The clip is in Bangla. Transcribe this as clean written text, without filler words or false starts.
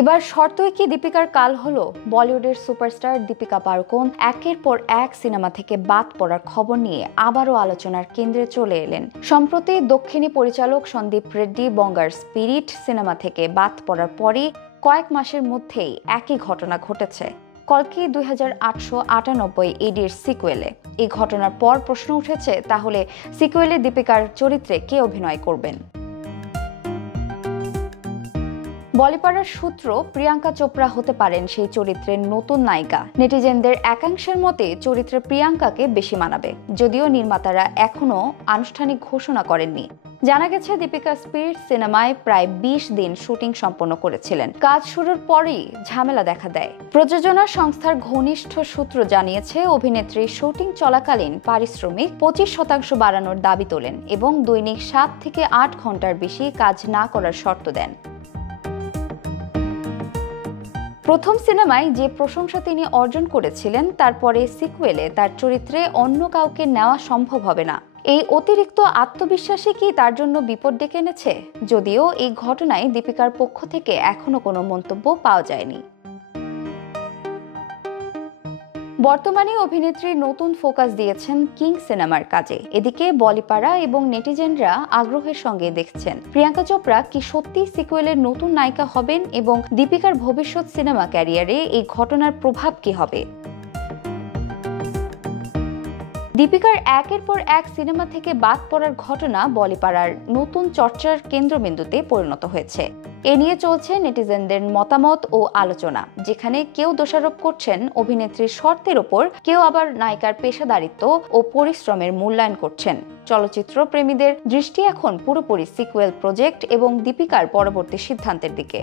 এবার শর্তই কি দীপিকার কাল হলো? বলিউডের সুপারস্টার দীপিকা পাড়ুকোন একের পর এক সিনেমা থেকে বাদ পড়ার খবর নিয়ে আবারও আলোচনার কেন্দ্রে চলে এলেন। সম্প্রতি দক্ষিণী পরিচালক সন্দীপ রেড্ডি বঙ্গার স্পিরিট সিনেমা থেকে বাদ পড়ার পরই কয়েক মাসের মধ্যেই একই ঘটনা ঘটেছে কল্কি 2898 এডির সিকুয়েলে। এই ঘটনার পর প্রশ্ন উঠেছে, তাহলে সিকুয়েলে দীপিকার চরিত্রে কে অভিনয় করবেন? বলিপাড়ার সূত্র, প্রিয়াঙ্কা চোপড়া হতে পারেন সেই চরিত্রের নতুন নায়িকা। নেটিজেনদের একাংশের মতে চরিত্রে প্রিয়াঙ্কাকে বেশি মানাবে, যদিও নির্মাতারা এখনো আনুষ্ঠানিক ঘোষণা করেননি। জানা গেছে দীপিকা স্পিরিট সিনেমায় প্রায় 20 দিন শুটিং সম্পন্ন করেছিলেন। কাজ শুরুর পরই ঝামেলা দেখা দেয়। প্রযোজনা সংস্থার ঘনিষ্ঠ সূত্র জানিয়েছে, অভিনেত্রী শুটিং চলাকালীন পারিশ্রমিক 25% বাড়ানোর দাবি তোলেন এবং দৈনিক 7 থেকে 8 ঘন্টার বেশি কাজ না করার শর্ত দেন। প্রথম সিনেমায় যে প্রশংসা তিনি অর্জন করেছিলেন, তারপরে সিকুয়েলে তার চরিত্রে অন্য কাউকে নেওয়া সম্ভব হবে না। এই অতিরিক্ত আত্মবিশ্বাসী কি তার জন্য বিপদ ডেকে এনেছে? যদিও এই ঘটনায় দীপিকার পক্ষ থেকে এখনো কোনো মন্তব্য পাওয়া যায়নি। বর্তমানে অভিনেত্রী নতুন ফোকাস দিয়েছেন কিং সিনেমার কাজে। এদিকে বলিপাড়া এবং নেটিজেনরা আগ্রহের সঙ্গে দেখছেন প্রিয়াঙ্কা চোপড়া কি সত্যি সিকুয়েলের নতুন নায়িকা হবেন এবং দীপিকার ভবিষ্যৎ সিনেমা ক্যারিয়ারে এই ঘটনার প্রভাব কি হবে। দীপিকার একের পর এক সিনেমা থেকে বাদ পড়ার ঘটনা বলিপাড়ার নতুন চর্চার কেন্দ্রবিন্দুতে পরিণত হয়েছে। এ নিয়ে চলছে নেটিজেনদের মতামত ও আলোচনা, যেখানে কেউ দোষারোপ করছেন অভিনেত্রীর শর্তের ওপর, কেউ আবার নায়িকার পেশাদারিত্ব ও পরিশ্রমের মূল্যায়ন করছেন। চলচ্চিত্র প্রেমীদের দৃষ্টি এখন পুরোপুরি সিকুয়েল প্রজেক্ট এবং দীপিকার পরবর্তী সিদ্ধান্তের দিকে।